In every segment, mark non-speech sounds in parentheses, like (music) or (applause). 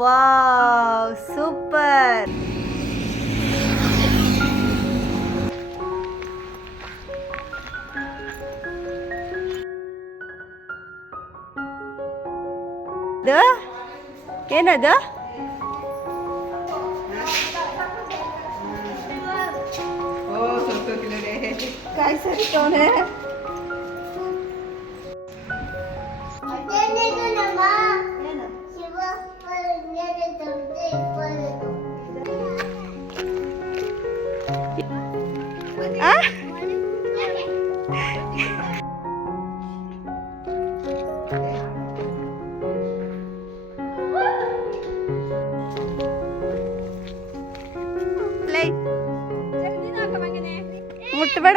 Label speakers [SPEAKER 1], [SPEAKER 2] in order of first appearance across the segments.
[SPEAKER 1] Wow super ಅದು ಏನದು
[SPEAKER 2] ಓ ಸ್ವಲ್ಪ ಕಿಲೋರೆ
[SPEAKER 1] ಕಾಯಿ ಸರಿ ತವನೆ ಮುಟ್ಟಬೇಡ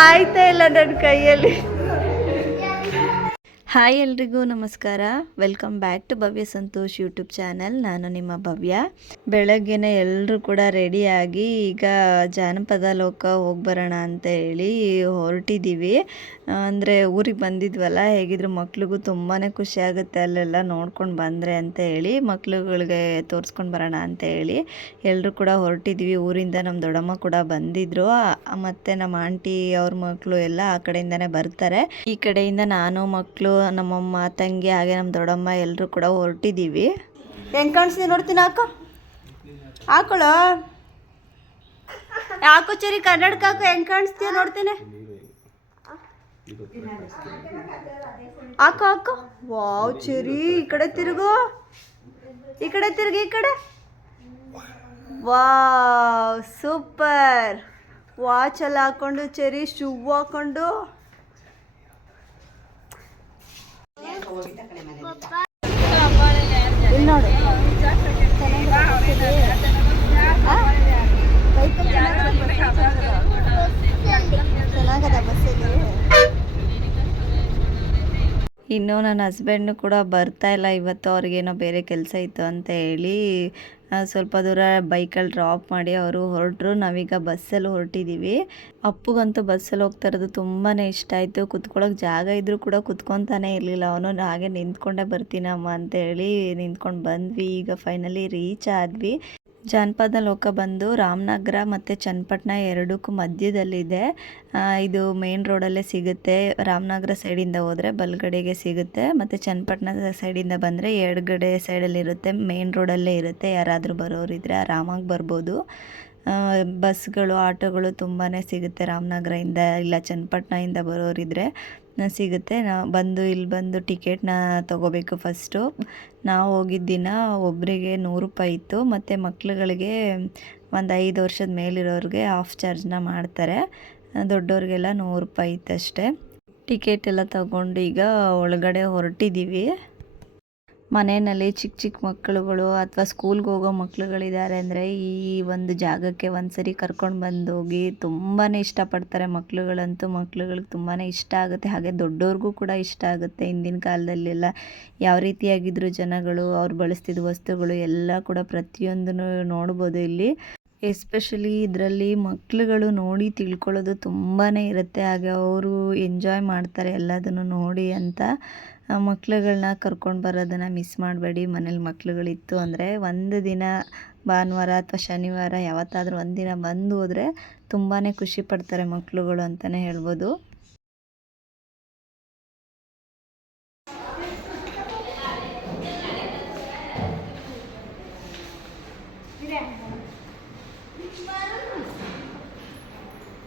[SPEAKER 1] ಆಯ್ತಾ ಇಲ್ಲ ನನ್ನ ಕೈಯಲ್ಲಿ ಹಾಯ್ ಎಲ್ರಿಗೂ ನಮಸ್ಕಾರ. Welcome back to Bhavya Santosh YouTube channel ನಾನು ನಿಮ್ಮ ಭವ್ಯ. ಬೆಳಗ್ಗೆನೆ ಎಲ್ಲರೂ ಕೂಡ ರೆಡಿಯಾಗಿ ಈಗ ಜಾನಪದ ಲೋಕ ಹೋಗಿ ಬರೋಣ ಅಂತ ಹೇಳಿ ಹೊರಟಿದ್ದೀವಿ ಅಂದರೆ ಊರಿಗೆ ಬಂದಿದ್ವಲ್ಲ, ಹೇಗಿದ್ರು ಮಕ್ಳಿಗೂ ತುಂಬಾ ಖುಷಿ ಆಗುತ್ತೆ ಅಲ್ಲೆಲ್ಲ ನೋಡ್ಕೊಂಡು ಬಂದರೆ ಅಂತ ಹೇಳಿ, ಮಕ್ಳುಗಳಿಗೆ ತೋರಿಸ್ಕೊಂಡು ಬರೋಣ ಅಂತ ಹೇಳಿ ಎಲ್ಲರೂ ಕೂಡ ಹೊರಟಿದ್ವಿ. ಊರಿಂದ ನಮ್ಮ ದೊಡ್ಡಮ್ಮ ಕೂಡ ಬಂದಿದ್ರು. ಮತ್ತು ನಮ್ಮ ಆಂಟಿ, ಅವ್ರ ಮಕ್ಕಳು ಎಲ್ಲ ಆ ಕಡೆಯಿಂದನೇ ಬರ್ತಾರೆ. ಈ ಕಡೆಯಿಂದ ನಾನು ಮಕ್ಕಳು ನಮ್ಮಮ್ಮ, ತಂಗಿ, ಹಾಗೆ ನಮ್ಮ ದೊಡ್ಡಮ್ಮ ಎಲ್ಲರೂ ಕೂಡ ಹೊರಟಿದ್ದೀವಿ. ಹೆಂಗೆ ಕಾಣಿಸ್ತೀನಿ ನೋಡ್ತೀನಿ ಹಾಕೋ. ಹಾಕೊಳ್ಳೋ ಹಾಕೋ ಚರಿ, ಕನ್ನಡಕ್ಕೆ ಹಾಕು. ಹೆಂಗೆ ಕಾಣಿಸ್ತೀಯ ನೋಡ್ತೀನಿ ಹಾಕೋ ಹಾಕೋ. ವಾವ್ ಚರಿ, ಈ ಕಡೆ ತಿರುಗು. ಈ ಕಡೆ ತಿರುಗಿ, ಈ ಕಡೆ. Wow, super. ವಾಚ್ ಎಲ್ಲ ಹಾಕೊಂಡು, ಚೆರಿ, ಶೂ ಹಾಕೊಂಡು ಇಲ್ಲಿ ನೋಡು ಚೆನ್ನಾಗದ ಬಸ್ಸಲ್ಲಿ ಇನ್ನು ನನ್ನ ಹಸ್ಬೆಂಡ್ನು ಕೂಡ ಬರ್ತಾ ಇಲ್ಲ. ಇವತ್ತು ಅವ್ರಿಗೇನೋ ಬೇರೆ ಕೆಲಸ ಇತ್ತು ಅಂತ ಹೇಳಿ ಸ್ವಲ್ಪ ದೂರ ಬೈಕಲ್ಲಿ ಡ್ರಾಪ್ ಮಾಡಿ ಅವರು ಹೊರಟ್ರು. ನಾವೀಗ ಬಸ್ಸಲ್ಲಿ ಹೊರಟಿದ್ದೀವಿ ಅಪ್ಪಗಂತೂ ಬಸ್ಸಲ್ಲಿ ಹೋಗ್ತಾ ಇರೋದು ತುಂಬಾ ಇಷ್ಟ ಆಯಿತು. ಕುತ್ಕೊಳ್ಳೋಕೆ ಜಾಗ ಇದ್ರೂ ಕೂಡ ಕುತ್ಕೊತಾನೆ ಇರಲಿಲ್ಲ. ಅವನು ಹಾಗೆ ನಿಂತ್ಕೊಂಡೇ ಬರ್ತೀನಮ್ಮ ಅಂತೇಳಿ ನಿಂತ್ಕೊಂಡು ಬಂದ್ವಿ. ಈಗ ಫೈನಲಿ ರೀಚ್ ಆದ್ವಿ. ಜಾನಪದ ಲೋಕ ಬಂದು ರಾಮನಗರ ಮತ್ತು ಚನ್ನಪಟ್ಟಣ ಎರಡಕ್ಕೂ ಮಧ್ಯದಲ್ಲಿದೆ. ಇದು ಮೇನ್ ರೋಡಲ್ಲೇ ಸಿಗುತ್ತೆ. ರಾಮನಗರ ಸೈಡಿಂದ ಹೋದರೆ ಬಲಗಡೆಗೆ ಸಿಗುತ್ತೆ. ಮತ್ತು ಚನ್ನಪಟ್ಟಣದ ಸೈಡಿಂದ ಬಂದರೆ ಎಡಗಡೆ ಸೈಡಲ್ಲಿರುತ್ತೆ ಮೇನ್ ರೋಡಲ್ಲೇ ಇರುತ್ತೆ. ಯಾರಾದರೂ ಬರೋರಿದ್ರೆ ಆರಾಮಾಗಿ ಬರ್ಬೋದು. ಬಸ್ಗಳು, ಆಟೋಗಳು ತುಂಬಾ ಸಿಗುತ್ತೆ ರಾಮನಗರದಿಂದ ಇಲ್ಲ ಚನ್ನಪಟ್ಟಣದಿಂದ ಬರೋರಿದ್ರೆ. ಸಿಗುತ್ತೆ. ನಾ ಬಂದು ಇಲ್ಲಿ ಬಂದು ಟಿಕೆಟ್ನ ತೊಗೋಬೇಕು ಫಸ್ಟು ನಾವು ಹೋಗಿದ್ದ ದಿನ ಒಬ್ಬರಿಗೆ ನೂರು ರೂಪಾಯಿ ಇತ್ತು. ಮತ್ತು ಮಕ್ಳುಗಳಿಗೆ ಒಂದು ಐದು ವರ್ಷದ ಮೇಲಿರೋರಿಗೆ ಆಫ್ ಚಾರ್ಜ್ನ ಮಾಡ್ತಾರೆ. ದೊಡ್ಡವ್ರಿಗೆಲ್ಲ ನೂರು ರೂಪಾಯಿ ಇತ್ತಷ್ಟೇ. ಟಿಕೆಟ್ ಎಲ್ಲ ತಗೊಂಡು ಈಗ ಒಳಗಡೆ ಹೊರಟಿದ್ದೀವಿ ಮನೆಯಲ್ಲಿ ಚಿಕ್ಕ ಚಿಕ್ಕ ಮಕ್ಕಳುಗಳು ಅಥವಾ ಸ್ಕೂಲ್ಗೆ ಹೋಗೋ ಮಕ್ಕಳುಗಳಿದ್ದಾರೆ ಅಂದರೆ ಈ ಒಂದು ಜಾಗಕ್ಕೆ ಒಂದ್ಸರಿ ಕರ್ಕೊಂಡು ಬಂದು ಹೋಗಿ ತುಂಬಾ ಇಷ್ಟಪಡ್ತಾರೆ ಮಕ್ಕಳುಗಳಂತೂ ಮಕ್ಳುಗಳಿಗೆ ತುಂಬಾ ಇಷ್ಟ ಆಗುತ್ತೆ. ಹಾಗೆ ದೊಡ್ಡವ್ರಿಗೂ ಕೂಡ ಇಷ್ಟ ಆಗುತ್ತೆ. ಹಿಂದಿನ ಕಾಲದಲ್ಲೆಲ್ಲ ಯಾವ ರೀತಿಯಾಗಿದ್ರು ಜನಗಳು ಅವ್ರು ಬಳಸ್ತಿದ್ದ ವಸ್ತುಗಳು ಎಲ್ಲ ಕೂಡ ಪ್ರತಿಯೊಂದನ್ನು ನೋಡ್ಬೋದು ಇಲ್ಲಿ. ಎಸ್ಪೆಷಲಿ ಇದರಲ್ಲಿ ಮಕ್ಳುಗಳು ನೋಡಿ ತಿಳ್ಕೊಳ್ಳೋದು ತುಂಬಾ ಇರುತ್ತೆ. ಹಾಗೆ ಅವರು ಎಂಜಾಯ್ ಮಾಡ್ತಾರೆ ಎಲ್ಲದನ್ನು ನೋಡಿ ಅಂತ. ಮಕ್ಳುಗಳನ್ನ ಮಕ್ಳುಗಳ್ನ ಕರ್ಕೊಂಡು ಬರೋದನ್ನು ಮಿಸ್ ಮಾಡಬೇಡಿ. ಮನೇಲಿ ಮಕ್ಳುಗಳಿತ್ತು ಅಂದರೆ ಒಂದು ದಿನ ಭಾನುವಾರ ಅಥವಾ ಶನಿವಾರ ಯಾವತ್ತಾದರೂ ಒಂದಿನ ಬಂದು ಹೋದರೆ ತುಂಬಾ ಖುಷಿ ಪಡ್ತಾರೆ ಮಕ್ಳುಗಳು ಅಂತಲೇ ಹೇಳ್ಬೋದು.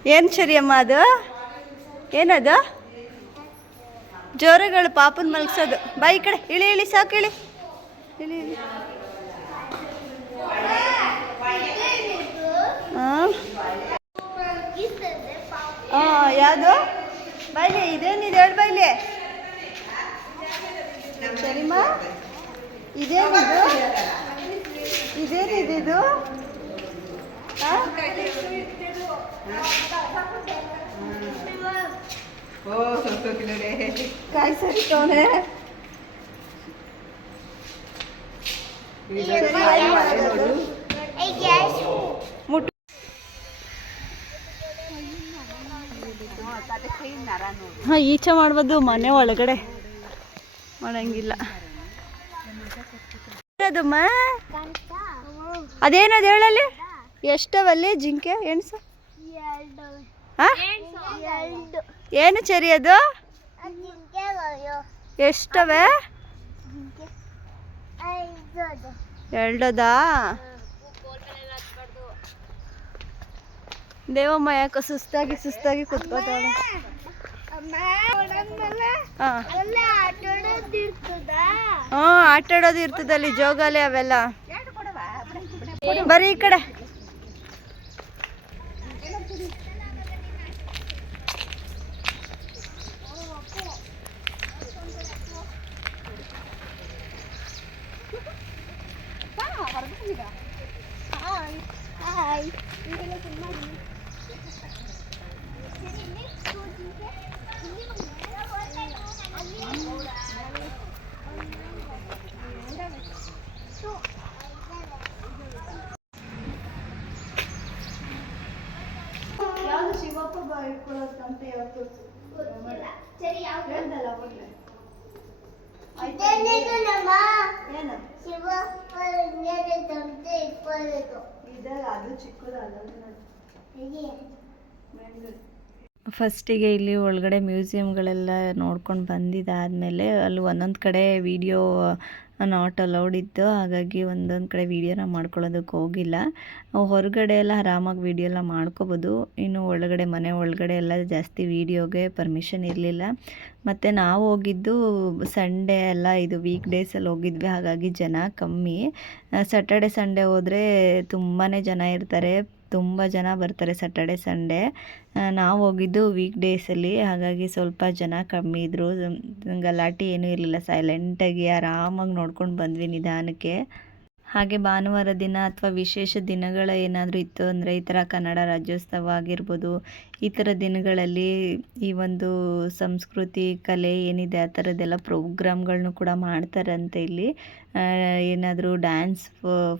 [SPEAKER 1] ಏನು ಸರಿಯಮ್ಮ ಅದು? ಏನದು? ಜೋರುಗಳು ಪಾಪನ ಮಲಗಿಸೋದು. ಬಾ ಈ ಕಡೆ, ಇಳಿ ಇಳಿ, ಸಾಕು, ಇಳಿ. ಇಳಿ ಇಳಿ. ಹಾಂ ಹಾಂ ಯಾವುದು? ಬೈಲಿ, ಇದೇನಿದೆ ಹೇಳಿ ಬೈಲಿ. ಸರಿಮ್ಮ ಇದೇನಿದು? ಇದೇನಿದೆ ಇದು? ಹಾಂ ಸರಿ ಮುಟ್ಟು. ಹಾಂ ಈಚೆ ಮಾಡ್ಬೋದು ಮನೆ ಒಳಗಡೆ ಮಾಡಂಗಿಲ್ಲ. ಅದಮ್ಮ ಅದೇನದು ಹೇಳಲ್ಲಿ? ಎಷ್ಟವಲ್ಲಿ? ಜಿಂಕೆ ಎಣ್ಸು? ಹಾ ಏನು ಚರಿ ಅದು? ಎಷ್ಟವೆ? ಎರಡದಾ? ದೇವಮ್ಮ ಯಾಕೋ ಸುಸ್ತಾಗಿ ಸುಸ್ತಾಗಿ ಕುತ್ಕೋತಾಳೆ. ಹಾಂ ಹ್ಞೂ ಆಟ ಆಡೋದು ಇರ್ತದಲ್ಲಿ ಜೋಗಾಲಿ ಅವೆಲ್ಲ. ಬರೀ ಈ ಕಡೆ. Bye. ಫಸ್ಟಿಗೆ ಇಲ್ಲಿ ಒಳಗಡೆ ಮ್ಯೂಸಿಯಮ್ಗಳೆಲ್ಲ ನೋಡ್ಕೊಂಡು ಬಂದಿದ್ದಾದಮೇಲೆ ಅಲ್ಲಿ ಒಂದೊಂದು ಕಡೆ ವಿಡಿಯೋ ನಾಟ್ ಅಲೌಡ್ ಇತ್ತು. ಹಾಗಾಗಿ ಒಂದೊಂದು ಕಡೆ ವೀಡಿಯೋನ ಮಾಡ್ಕೊಳ್ಳೋದಕ್ಕೆ ಹೋಗಿಲ್ಲ. ಹೊರಗಡೆ ಎಲ್ಲ ಆರಾಮಾಗಿ ವೀಡಿಯೋ ಎಲ್ಲ ಮಾಡ್ಕೋಬೋದು. ಇನ್ನು ಒಳಗಡೆ, ಮನೆ ಒಳಗಡೆ ಎಲ್ಲ ಜಾಸ್ತಿ ವೀಡಿಯೋಗೆ ಪರ್ಮಿಷನ್ ಇರಲಿಲ್ಲ. ಮತ್ತು ನಾವು ಹೋಗಿದ್ದು ಸಂಡೇ ಎಲ್ಲ ಇದು ವೀಕ್ ಡೇಸಲ್ಲಿ ಹೋಗಿದ್ವಿ. ಹಾಗಾಗಿ ಜನ ಕಮ್ಮಿ. ಸ್ಯಾಟರ್ಡೆ ಸಂಡೇ ಹೋದರೆ ತುಂಬಾ ಜನ ಇರ್ತಾರೆ. ತುಂಬ ಜನ ಬರ್ತಾರೆ ಸ್ಯಾಟರ್ಡೆ ಸಂಡೇ ನಾವು ಹೋಗಿದ್ದು ವೀಕ್ ಡೇಸಲ್ಲಿ ಹಾಗಾಗಿ ಸ್ವಲ್ಪ ಜನ ಕಮ್ಮಿ ಇದ್ದರು ಗಲಾಟೆ ಏನೂ ಇರಲಿಲ್ಲ. ಸೈಲೆಂಟಾಗಿ ಆರಾಮಾಗಿ ನೋಡ್ಕೊಂಡು ಬಂದ್ವಿ ನಿಧಾನಕ್ಕೆ. ಹಾಗೆ ಭಾನುವಾರ ದಿನ ಅಥವಾ ವಿಶೇಷ ದಿನಗಳ ಏನಾದರೂ ಇತ್ತು ಅಂದರೆ ಈ ಥರ ಕನ್ನಡ ರಾಜ್ಯೋತ್ಸವ ಆಗಿರ್ಬೋದು, ಈ ಥರ ದಿನಗಳಲ್ಲಿ ಈ ಒಂದು ಸಂಸ್ಕೃತಿ, ಕಲೆ ಏನಿದೆ ಆ ಥರದ್ದೆಲ್ಲ ಪ್ರೋಗ್ರಾಮ್ಗಳನ್ನೂ ಕೂಡ ಮಾಡ್ತಾರಂತೆ ಇಲ್ಲಿ. ಏನಾದರೂ ಡ್ಯಾನ್ಸ್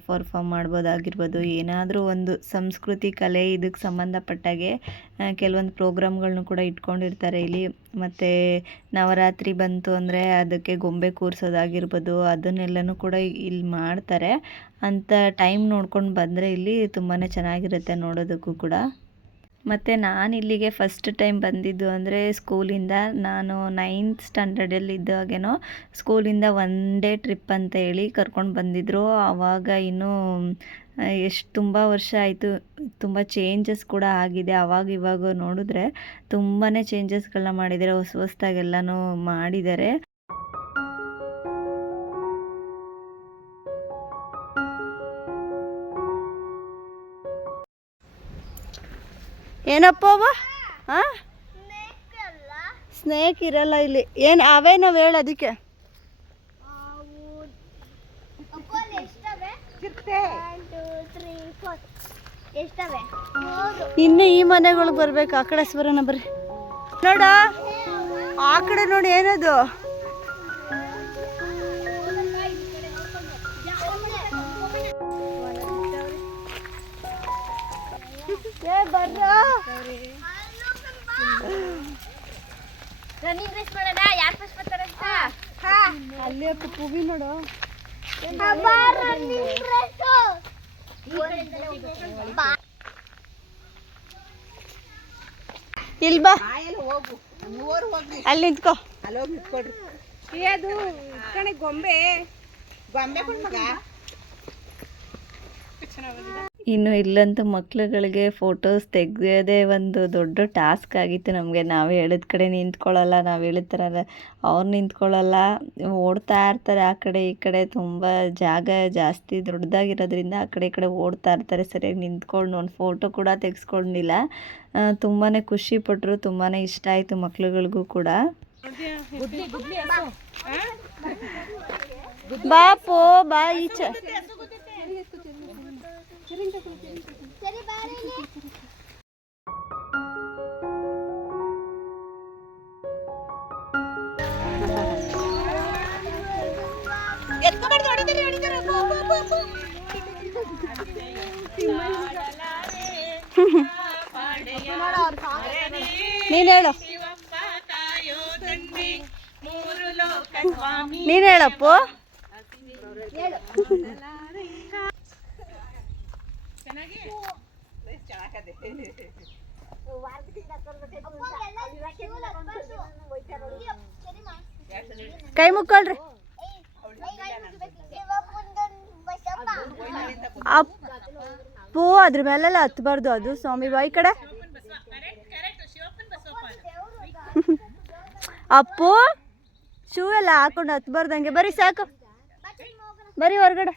[SPEAKER 1] ಪರ್ಫಾಮ್ ಮಾಡ್ಬೋದಾಗಿರ್ಬೋದು, ಏನಾದರೂ ಒಂದು ಸಂಸ್ಕೃತಿ, ಕಲೆ ಇದಕ್ಕೆ ಸಂಬಂಧಪಟ್ಟಾಗೆ ಕೆಲವೊಂದು ಪ್ರೋಗ್ರಾಮ್ಗಳನ್ನೂ ಕೂಡ ಇಟ್ಕೊಂಡಿರ್ತಾರೆ ಇಲ್ಲಿ. ಮತ್ತು ನವರಾತ್ರಿ ಬಂತು ಅಂದರೆ ಅದಕ್ಕೆ ಗೊಂಬೆ ಕೂರಿಸೋದಾಗಿರ್ಬೋದು, ಅದನ್ನೆಲ್ಲನೂ ಕೂಡ ಇಲ್ಲಿ ಮಾಡ್ತಾರೆ. ಅಂತ ಟೈಮ್ ನೋಡ್ಕೊಂಡು ಬಂದರೆ ಇಲ್ಲಿ ತುಂಬಾ ಚೆನ್ನಾಗಿರುತ್ತೆ ನೋಡೋದಕ್ಕೂ ಕೂಡ. ಮತ್ತು ನಾನು ಇಲ್ಲಿಗೆ ಫಸ್ಟ್ ಟೈಮ್ ಬಂದಿದ್ದು ಅಂದರೆ ಸ್ಕೂಲಿಂದ ನಾನು ನೈನ್ತ್ ಸ್ಟ್ಯಾಂಡರ್ಡಲ್ಲಿ ಇದ್ದಾಗೇನೋ ಸ್ಕೂಲಿಂದ ಒನ್ ಡೇ ಟ್ರಿಪ್ ಅಂತ ಹೇಳಿ ಕರ್ಕೊಂಡು ಬಂದಿದ್ದರು ಆವಾಗ ಇನ್ನೂ ಎಷ್ಟು ತುಂಬ ವರ್ಷ ಆಯಿತು, ತುಂಬ ಚೇಂಜಸ್ ಕೂಡ ಆಗಿದೆ. ಆವಾಗ ಇವಾಗ ನೋಡಿದ್ರೆ ತುಂಬಾ ಚೇಂಜಸ್ಗಳನ್ನ ಮಾಡಿದ್ದಾರೆ ಹೊಸ ಹೊಸ್ದಾಗೆಲ್ಲನೂ ಮಾಡಿದ್ದಾರೆ. ಏನಪ್ಪ ಅವ ಹಾಂ ಸ್ನೇಕ್ ಇರಲ್ಲ ಇಲ್ಲಿ. ಏನು ಅವೇ ನಾವು ಹೇಳ ಅದಕ್ಕೆ. ಇನ್ನು ಈ ಮನೆಗಳಿಗೆ ಬರ್ಬೇಕು. ಆ ಕಡೆ ಸ್ವರನ ಬರ್ರಿ. ನೋಡ, ಆ ಕಡೆ ನೋಡಿ ಏನದು? ಏ ಬರ್ರ?
[SPEAKER 3] ರನ್ನಿಂಗ್ ರೇಸ್ ಮಾಡೋಣ ಯಾರು ಫಸ್ಟ್ ಬರ್ತಾರೆ ಅಂತ?
[SPEAKER 1] ಅಲ್ಲಿ ಪೂವಿ ನೋಡು.
[SPEAKER 3] ರನ್ನಿಂಗ್ ರೇಸ್
[SPEAKER 1] ಇಲ್ಲಿ ಬಾ. ಅಲ್ಲಿ ನಿಂತ್ಕೋ.
[SPEAKER 2] ಅಲ್ಲಿ ಹೋಗಿ ನಿಂತ್ಕೊಡ್ರಿ. ಅದು ಕಣೆ ಗೊಂಬೆ. ಗೊಂಬೆ ಕೊಡ್ ಮಗ
[SPEAKER 1] ಇನ್ನು ಇಲ್ಲಂತೂ ಮಕ್ಳುಗಳಿಗೆ ಫೋಟೋಸ್ ತೆಗೆಯೋದೇ ಒಂದು ದೊಡ್ಡ ಟಾಸ್ಕ್ ಆಗಿತ್ತು ನಮಗೆ ನಾವು ಹೇಳಿದ ಕಡೆ ನಿಂತ್ಕೊಳ್ಳಲ್ಲ ನಾವು ಹೇಳಿದ ಥರ ಅವ್ರು ನಿಂತ್ಕೊಳ್ಳಲ್ಲ ಓಡ್ತಾ ಇರ್ತಾರೆ ಆ ಕಡೆ ಈ ಕಡೆ ತುಂಬ ಜಾಗ ಜಾಸ್ತಿ ದೊಡ್ಡದಾಗಿರೋದ್ರಿಂದ ಆ ಕಡೆ ಈ ಕಡೆ ಓಡ್ತಾ ಇರ್ತಾರೆ ಸರಿಯಾಗಿ ನಿಂತ್ಕೊಂಡು ಒಂದು ಫೋಟೋ ಕೂಡ ತೆಗೆಸ್ಕೊಂಡಿಲ್ಲ ತುಂಬಾ ಖುಷಿ ಪಟ್ಟರು ತುಂಬಾ ಇಷ್ಟ ಆಯಿತು ಮಕ್ಳುಗಳಿಗೂ ಕೂಡ ಬಾಪು ಬಾ ಈಚೆ
[SPEAKER 2] ನೀನು ಹೇಳು ನೀನು ಹೇಳಪ್ಪು ಕೈ ಮುಕ್ಕೊಳ್ರಿ. ಅಪ್ಪು. ಅದ್ರ ಮೇಲೆಲ್ಲ ಹತ್ಬಾರ್ದು ಅದು ಸ್ವಾಮಿ ಬಾಯಿ ಕಡೆ. (laughs) ಅಪ್ಪು ಶೂ ಎಲ್ಲ ಹಾಕೊಂಡು ಹತ್ಬಾರ್ದಂಗೆ ಬರೀ ಸಾಕು. ಬರೀ ಹೊರಗಡೆ.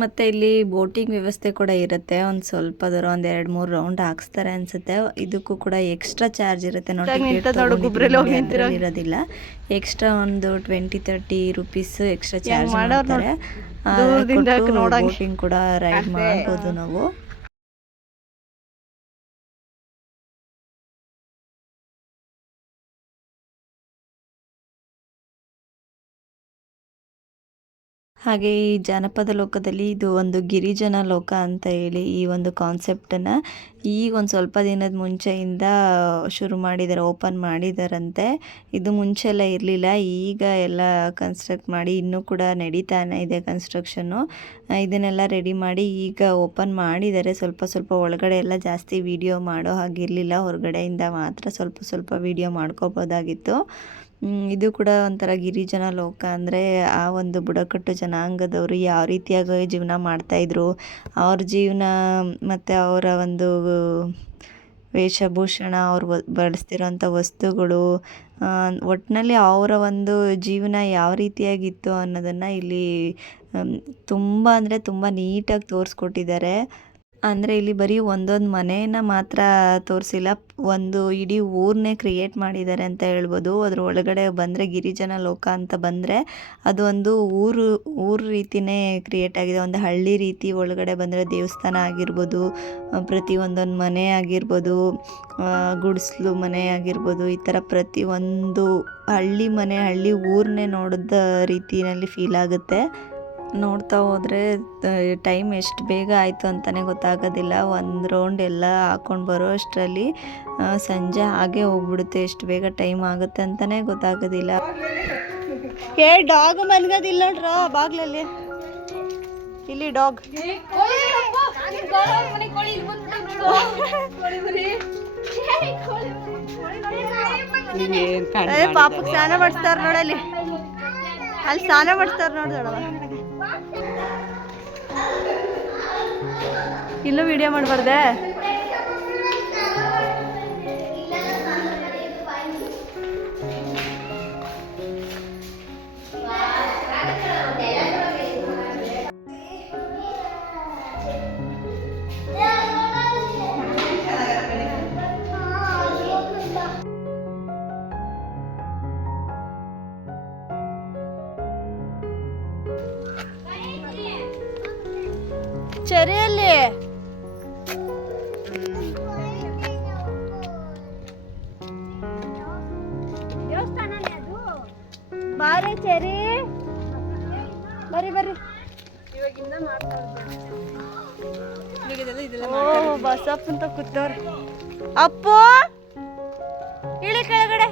[SPEAKER 1] ಮತ್ತು ಇಲ್ಲಿ ಬೋಟಿಂಗ್ ವ್ಯವಸ್ಥೆ ಕೂಡ ಇರುತ್ತೆ. ಒಂದು ಸ್ವಲ್ಪ ದೂರ ಒಂದು ಎರಡು ಮೂರು ರೌಂಡ್ ಹಾಕ್ಸ್ತಾರೆ ಅನ್ಸುತ್ತೆ. ಇದಕ್ಕೂ ಕೂಡ ಎಕ್ಸ್ಟ್ರಾ ಚಾರ್ಜ್ ಇರುತ್ತೆ. ನೋಡಿ ಇರೋದಿಲ್ಲ. ಎಕ್ಸ್ಟ್ರಾ ಒಂದು twenty thirty rupees extra charge. ಮಾಡ್ತಾರೆ. ಬೋಟಿಂಗ್ ಕೂಡ ರೈಡ್ ಮಾಡ್ಬೋದು ನಾವು. ಹಾಗೆ ಈ ಜಾನಪದ ಲೋಕದಲ್ಲಿ ಇದು ಒಂದು ಗಿರಿಜನ ಲೋಕ ಅಂತ ಹೇಳಿ ಈ ಒಂದು ಕಾನ್ಸೆಪ್ಟನ್ನು ಈಗ ಒಂದು ಸ್ವಲ್ಪ ದಿನದ ಮುಂಚೆಯಿಂದ ಶುರು ಮಾಡಿದ್ದಾರೆ ಓಪನ್ ಮಾಡಿದಾರಂತೆ. ಇದು ಮುಂಚೆ ಎಲ್ಲ ಇರಲಿಲ್ಲ, ಈಗ ಎಲ್ಲ ಕನ್ಸ್ಟ್ರಕ್ಟ್ ಮಾಡಿ ಇನ್ನೂ ಕೂಡ ನಡೀತಾನೆ ಇದೆ ಕನ್ಸ್ಟ್ರಕ್ಷನ್ನು ಇದನ್ನೆಲ್ಲ ರೆಡಿ ಮಾಡಿ ಈಗ ಓಪನ್ ಮಾಡಿದ್ದಾರೆ ಸ್ವಲ್ಪ ಸ್ವಲ್ಪ ಒಳಗಡೆ ಎಲ್ಲ ಜಾಸ್ತಿ ವಿಡಿಯೋ ಮಾಡೋ ಹಾಗಿರಲಿಲ್ಲ. ಹೊರಗಡೆಯಿಂದ ಮಾತ್ರ ಸ್ವಲ್ಪ ಸ್ವಲ್ಪ ವಿಡಿಯೋ ಮಾಡ್ಕೋಬೋದಾಗಿತ್ತು. ಇದು ಕೂಡ ಒಂಥರ ಗಿರಿಜನ ಲೋಕ ಅಂದರೆ ಆ ಒಂದು ಬುಡಕಟ್ಟು ಜನಾಂಗದವರು ಯಾವ ರೀತಿಯಾಗಿ ಜೀವನ ಮಾಡ್ತಾಯಿದ್ರು ಅವ್ರ ಜೀವನ ಮತ್ತು ಅವರ ಒಂದು ವೇಷಭೂಷಣ ಅವ್ರು ಬಳಸ್ತಿರೋಂಥ ವಸ್ತುಗಳು ಒಟ್ಟಿನಲ್ಲಿ ಅವರ ಒಂದು ಜೀವನ ಯಾವ ರೀತಿಯಾಗಿತ್ತು ಅನ್ನೋದನ್ನು ಇಲ್ಲಿ ತುಂಬ ಅಂದರೆ ತುಂಬ ನೀಟಾಗಿ ತೋರಿಸ್ಕೊಟ್ಟಿದ್ದಾರೆ. ಅಂದರೆ ಇಲ್ಲಿ ಬರೀ ಒಂದೊಂದು ಮನೇನ ಮಾತ್ರ ತೋರಿಸಿಲ್ಲ. ಒಂದು ಇಡೀ ಊರನ್ನೇ ಕ್ರಿಯೇಟ್ ಮಾಡಿದ್ದಾರೆ ಅಂತ ಹೇಳ್ಬೋದು. ಅದ್ರ ಒಳಗಡೆ ಬಂದರೆ ಗಿರಿಜನ ಲೋಕ ಅಂತ ಬಂದರೆ ಅದು ಒಂದು ಊರು ಊರು ರೀತಿಯೇ ಕ್ರಿಯೇಟ್ ಆಗಿದೆ. ಒಂದು ಹಳ್ಳಿ ರೀತಿ ಒಳಗಡೆ ಬಂದರೆ ದೇವಸ್ಥಾನ ಆಗಿರ್ಬೋದು ಆ, ಪ್ರತಿ ಒಂದೊಂದು ಮನೆ ಆಗಿರ್ಬೋದು ಗುಡಿಸ್ಲು ಮನೆ ಆಗಿರ್ಬೋದು ಈ ಥರ ಪ್ರತಿಯೊಂದು ಹಳ್ಳಿ ಮನೆ ಹಳ್ಳಿ ಊರನ್ನೇ ನೋಡಿದ ರೀತಿಯಲ್ಲಿ ಫೀಲ್ ಆಗುತ್ತೆ. ನೋಡ್ತಾ ಹೋದರೆ ಟೈಮ್ ಎಷ್ಟು ಬೇಗ ಆಯಿತು ಅಂತಲೇ ಗೊತ್ತಾಗೋದಿಲ್ಲ. ಒಂದು ರೌಂಡ್ ಎಲ್ಲ ಹಾಕ್ಕೊಂಡು ಬರೋ ಅಷ್ಟರಲ್ಲಿ ಸಂಜೆ ಹಾಗೆ ಹೋಗ್ಬಿಡುತ್ತೆ. ಎಷ್ಟು ಬೇಗ ಟೈಮ್ ಆಗುತ್ತೆ ಅಂತಲೇ ಗೊತ್ತಾಗೋದಿಲ್ಲ.
[SPEAKER 2] ಏ, ಡಾಗ್ ಮನ್ಗದಿಲ್ಲ ನೋಡ್ರ, ಬಾಗ್ಲಲ್ಲಿ. ಇಲ್ಲಿ ಡಾಗ್. ಏ ಪಾಪಕ್ ಸ್ನಾನ ಮಾಡಿಸ್ತಾರ ನೋಡಲ್ಲಿ ಅಲ್ಲಿ. ಸ್ನಾನ ಮಾಡಿಸ್ತಾರ ನೋಡ್ದಳವ ಇಲ್ಲೂ ವಿಡಿಯೋ ಮಾಡಬಾರ್ದೆ? ಚೆರಿಯಲ್ಲಿ. ಬಾರಿ ಚರಿ. ಬರ್ರಿ ಬರ್ರಿ ಓ ಬಸಪ್ಪ ಅಂತ ಕೂತವ್ರೆ. ಅಪ್ಪು ಇಳಿ ಕೆಳಗಡೆ.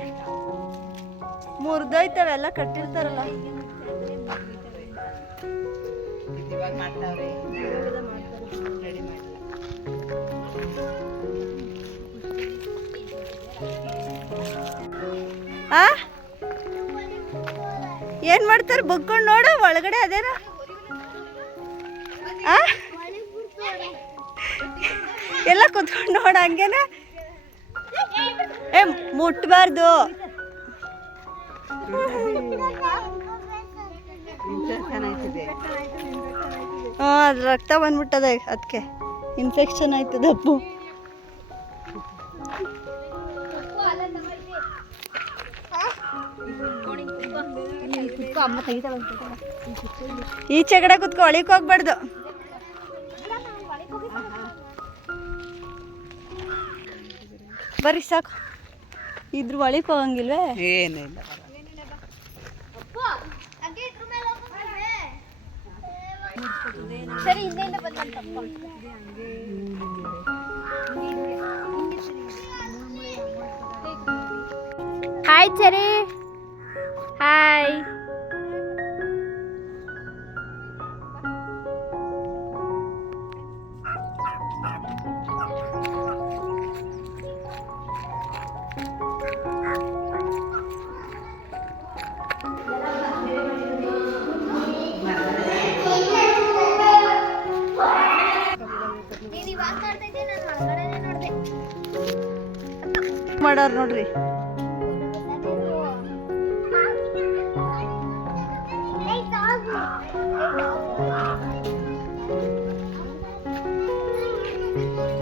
[SPEAKER 2] ಮುರಿದೋಯ್ತವೆಲ್ಲ ಕಟ್ಟಿರ್ತಾರಲ್ಲ. ಆ ಏನ್ ಮಾಡ್ತಾರೆ, ಬಗ್ಕೊಂಡು ನೋಡು, ಒಳಗಡೆ ಅದೇನ. ಎಲ್ಲ ಕುತ್ಕೊಂಡು ನೋಡ ಹಂಗೇನ. ಏ, ಮುಟ್ಬಾರ್ದು. ಹಾ ರಕ್ತ ಬಂದ್ಬಿಟ್ಟದೆ ಅದಕ್ಕೆ ಇನ್ಫೆಕ್ಷನ್ ಆಯ್ತದೆ ಈಚೆ ಕಡೆ ಕುತ್ಕೊ ಒಳಿಕ್ ಹೋಗ್ಬಾರ್ದು. ಬರ್ರಿ ಸಾಕು.
[SPEAKER 4] ಇದ್ರ ಒಳಿಕ್ ಹೋಗಂಗಿಲ್ವೇ?
[SPEAKER 5] ಏನಿಲ್ಲ.
[SPEAKER 2] ಸರಿ ಹಾಯ್ ಚರಿ ಹಾಯ್
[SPEAKER 4] ಏನೋ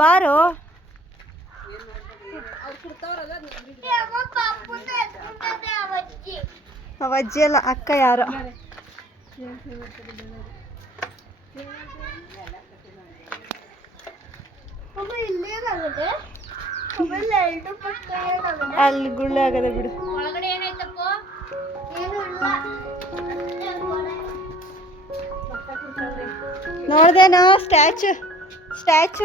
[SPEAKER 4] ಬಾರೋ. ಅವ ಅಜ್ಜಿ ಅಲ್ಲ ಅಕ್ಕ ಯಾರೋ. ಅಲ್ಲಿ ಗುಳ್ಳೆ ಆಗದೆ ಬಿಡು.
[SPEAKER 2] ಒಳಗಡೆ ಏನಾಯ್ತಪ್ಪ
[SPEAKER 4] ಸ್ಟ್ಯಾಚು ಸ್ಟ್ಯಾಚು.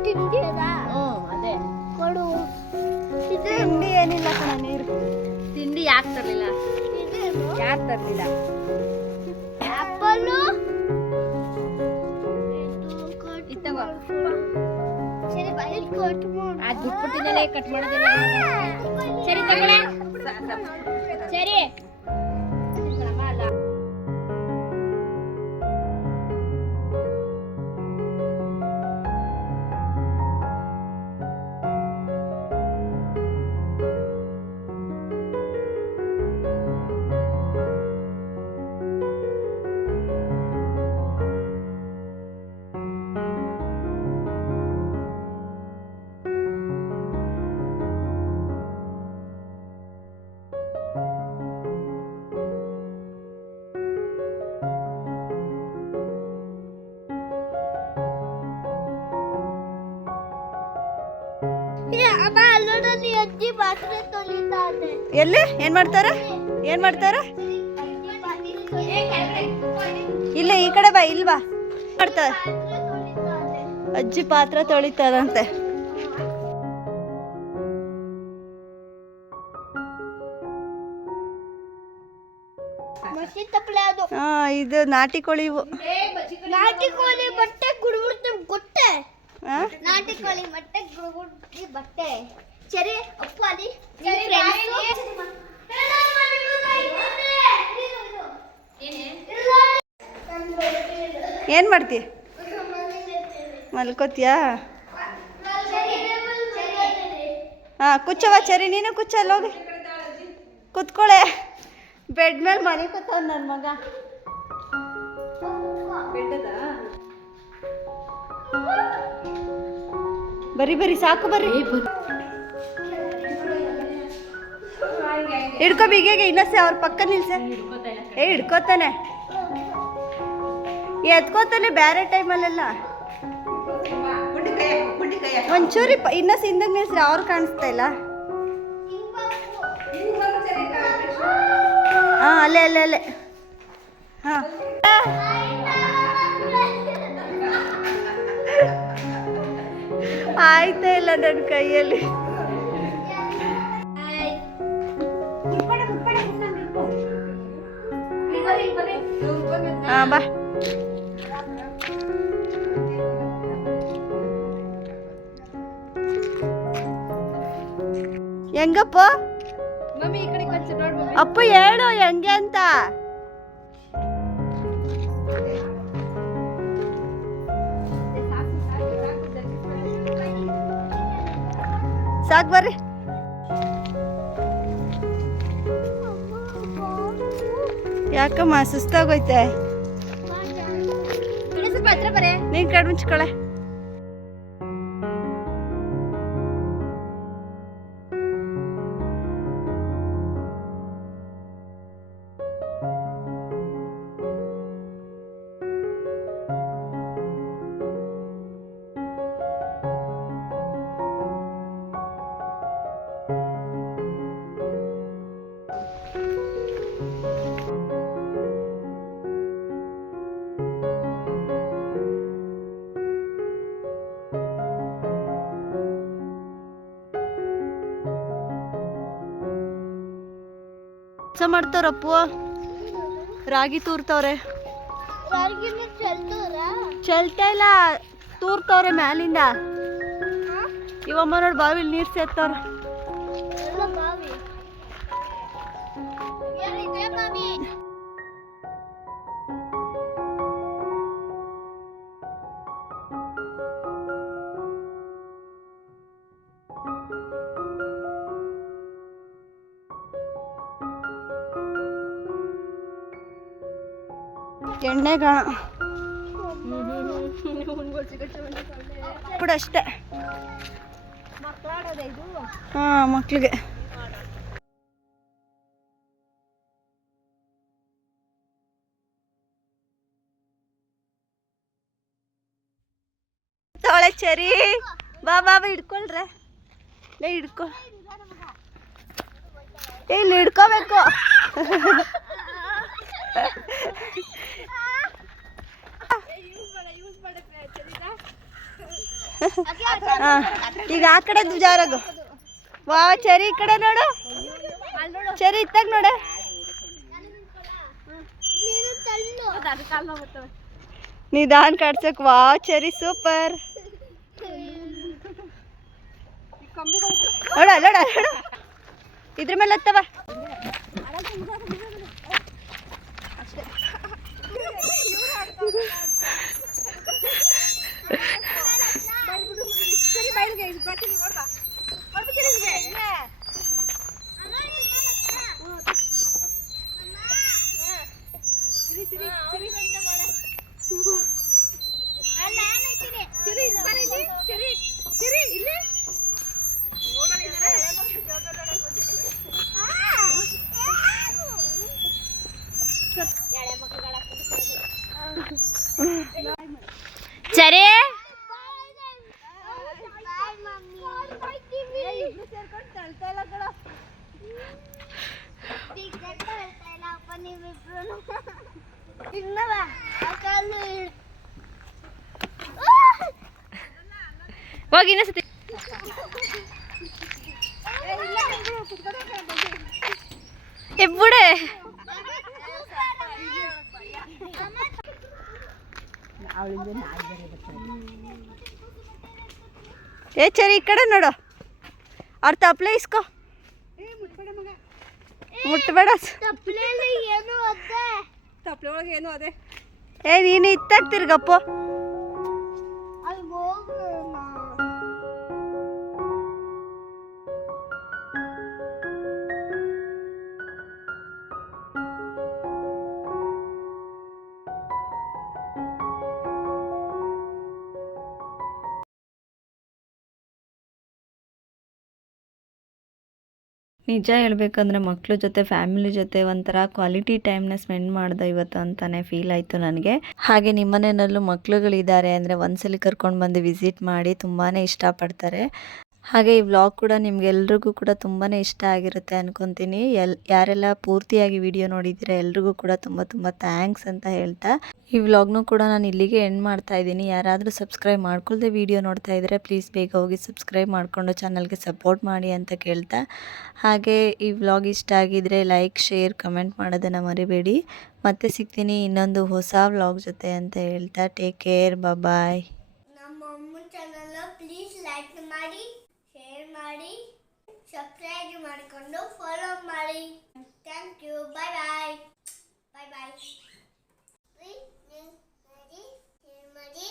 [SPEAKER 4] ಏನಿಲ್ಲ ಕಣ ನೀರು.
[SPEAKER 3] ತಿಂಡಿ ಯಾಕೆ ತರಲಿಲ್ಲ?
[SPEAKER 2] ಯಾಕೆ
[SPEAKER 3] ಯಾರು ತರಲಿಲ್ಲ?
[SPEAKER 2] ಆಪಲ್ಲು? ಸರಿ ಬಾಯಿ ಕಟ್ ಮಾಡು
[SPEAKER 3] ಕಟ್ ಮಾಡೋದಿಲ್ಲ ಸರಿ ತಗೊಳ್ಳೆ. ಸರಿ.
[SPEAKER 4] ಎಲ್ಲಿ? ಏನ್ ಮಾಡ್ತಾರ? ಏನ್ ಮಾಡ್ತಾರ? ಇಲ್ಲ ಈ ಕಡೆ ಬಾ ಇಲ್ವಾ ಮಾಡ್ತಾರ ಅಜ್ಜಿ ಪಾತ್ರ ತೊಳಿತಾರಂತೆ ಹಾ ಇದು ನಾಟಿ ಕೋಳಿ
[SPEAKER 2] ನಾಟಿ ಕೋಳಿ ಬಟ್ಟೆ ಗುಡ್ಬಿಡ್ತೀವಿ ಗೊತ್ತೇ
[SPEAKER 4] ಆ?
[SPEAKER 2] ನಾಟಿ ಕೋಳಿ ಬಟ್ಟೆ ಗುಡ್ಬಿಡ್ತೀವಿ ಬಟ್ಟೆ. ಸರಿ ಅಪ್ಪ ಅಲ್ಲಿ.
[SPEAKER 4] ಏನ್? ಮಾಡ್ತಿ? ಮಲ್ಕೋತಿಯಾ? ಹಾ ಕುಚ್ಚವ ಚರಿ ನೀನು ಕುಚ್ಚಲ್ಲ ಹೋಗಿ. ಕುತ್ಕೊಳೆ. ಬೆಡ್ ಮೇಲೆ ಮನೆ ಕೂತವ್ ನನ್ನ ಮಗ. ಬರಿ ಬರಿ ಸಾಕು ಬರ್ರಿ ಹಿಡ್ಕೊ ಬಿಗಿಗೆ ಇನ್ನೊಸೆ ಅವ್ರ ಪಕ್ಕ ನಿಲ್ಸೆ. ಏ ಹಿಡ್ಕೋತಾನೆ. ಎತ್ಕೋತಾನೆ ಬೇರೆ ಟೈಮಲ್ಲೆಲ್ಲ. ಒಂಚೂರಿ ಹಿಂದಂಗೆ ಹಿಂದಾಗ ನಿಲ್ಸ್ರಿ ಅವ್ರು ಕಾಣಿಸ್ತಾ ಇಲ್ಲ. ಹಾಂ ಅಲ್ಲೇ ಅಲ್ಲೇ ಅಲ್ಲೇ. ಹಾಂ. ಆಯ್ತಾ ಇಲ್ಲ ನನ್ನ ಕೈಯಲ್ಲಿ?
[SPEAKER 2] ಹೆಂಗಪ್ಪ ಅಪ್ಪ ಹೇಳು ಹೆಂಗೆ ಅಂತ? ಸಾಕ್ ಬರ್ರಿ. ಯಾಕಮ್ಮ ಸುಸ್ತಾಗೋಯ್ತೆ? ನೀನ್ ಕಣ್ಣು ಮುಚ್ಕೊಳೆ ಕೆಲಸ ಮಾಡ್ತಾರಪ್ಪು. ರಾಗಿ ತೂರ್ತವ್ರೆ. ಚಲ್ತ ಇಲ್ಲ ತೂರ್ತವ್ರೆ ಮ್ಯಾಲಿಂದ. ಇವಮ್ಮ ನೋಡಿ ಬಾವಿಲಿ ನೀರು ಸೇರ್ತವ್ರೆ ಎಣ್ಣೆ ಗಾಣ ಕೂಡ ಅಷ್ಟೇ. ಹಾಂ, ಮಕ್ಳಿಗೆ. ತೊಳೆ ಚರಿ. ಬಾ ಬಾ ಹಿಡ್ಕೊಳ್ರೆ. ಲೇ, ಹಿಡ್ಕೊ. ಇಲ್ಲಿ ಹಿಡ್ಕೋಬೇಕು. ಹಾ. ಈಗ ಆ ಕಡೆ ದುಜಾರಗು ವಾ, ಚರಿ ಈ ಕಡೆ ನೋಡು. ಚರಿ ಇತ್ತಾಗ ನೋಡು. ನಿಧಾನ ಕಾಡ್ಸಕ್, ವಾ, ಚರಿ ಸೂಪರ್. ನೋಡ ನೋಡ. ಇದ್ರ ಮೇಲೆ ಹತ್ತವ. ಗೆ ಬ್ರದರ್ ಇಲ್ಲಿ. ಚಿರಿ ಚಿರಿ ಇಲ್ಲಿ. ಚರಿ ಹೋಗಿ ಇನ್ನೊಂದ್ಸತಿ. ಇಬ್ಬುಡೆ ಏ ಚರಿ ಈ ಕಡೆ ನೋಡು. ಅವ್ರ ತಪ್ಲೆ ಇಸ್ಕೋ ಮುಟ್ಬೇಡ. ತಪ್ಲೆ ಒಳಗೆ ಏನು ಅದೇ. ಏ ನೀನು ಇತ್ತಾಗ ತಿರ್ಗಪ್ಪು.
[SPEAKER 1] ನಿಜ ಹೇಳಬೇಕಂದ್ರೆ ಮಕ್ಕಳ ಜೊತೆ ಫ್ಯಾಮಿಲಿ ಜೊತೆ ಒಂಥರ ಕ್ವಾಲಿಟಿ ಟೈಮ್ನ ಸ್ಪೆಂಡ್ ಮಾಡ್ದೆ ಇವತ್ತು ಅಂತಾನೆ ಫೀಲ್ ಆಯಿತು ನನಗೆ. ಹಾಗೆ ನಿಮ್ಮನೆಯಲ್ಲೂ ಮಕ್ಕಳುಗಳಿದ್ದಾರೆ ಅಂದರೆ ಒಂದ್ಸಲಿ ಕರ್ಕೊಂಡು ಬಂದು ವಿಸಿಟ್ ಮಾಡಿ ತುಂಬಾ ಇಷ್ಟಪಡ್ತಾರೆ. ಹಾಗೆ ಈ ವ್ಲಾಗ್ ಕೂಡ ನಿಮ್ಗೆಲ್ರಿಗೂ ಕೂಡ ತುಂಬಾ ಇಷ್ಟ ಆಗಿರುತ್ತೆ ಅನ್ಕೊತೀನಿ. ಎಲ್, ಯಾರೆಲ್ಲ ಪೂರ್ತಿಯಾಗಿ ವಿಡಿಯೋ ನೋಡಿದ್ದೀರಾ ಎಲ್ರಿಗೂ ಕೂಡ ತುಂಬ ತುಂಬ ಥ್ಯಾಂಕ್ಸ್ ಅಂತ ಹೇಳ್ತಾ. ಈ ವ್ಲಾಗ್ನೂ ಕೂಡ ನಾನು ಇಲ್ಲಿಗೆ ಎಂಡ್ ಮಾಡ್ತಾ ಇದ್ದೀನಿ. ಯಾರಾದರೂ ಸಬ್ಸ್ಕ್ರೈಬ್ ಮಾಡ್ಕೊಳ್ದೆ ವಿಡಿಯೋ ನೋಡ್ತಾ ಇದ್ದರೆ ಪ್ಲೀಸ್ ಬೇಗ ಹೋಗಿ ಸಬ್ಸ್ಕ್ರೈಬ್ ಮಾಡಿಕೊಂಡು ಚಾನಲ್ಗೆ ಸಪೋರ್ಟ್ ಮಾಡಿ ಅಂತ ಕೇಳ್ತಾ. ಹಾಗೆ ಈ ವ್ಲಾಗ್ ಇಷ್ಟ ಆಗಿದರೆ ಲೈಕ್ ಶೇರ್ ಕಮೆಂಟ್ ಮಾಡೋದನ್ನು ಮರಿಬೇಡಿ. ಮತ್ತೆ ಸಿಗ್ತೀನಿ ಇನ್ನೊಂದು ಹೊಸ ವ್ಲಾಗ್ ಜೊತೆ ಅಂತ ಹೇಳ್ತಾ. ಟೇಕ್ ಕೇರ್ ಬಾಯ್
[SPEAKER 2] ಸಬ್ಸ್ಕ್ರೈಬ್ ಮಾಡಿಕೊಂಡು ಫಾಲೋ ಮಾಡಿ. Thank you bye bye bye bye நெல்மதி நெல்மதி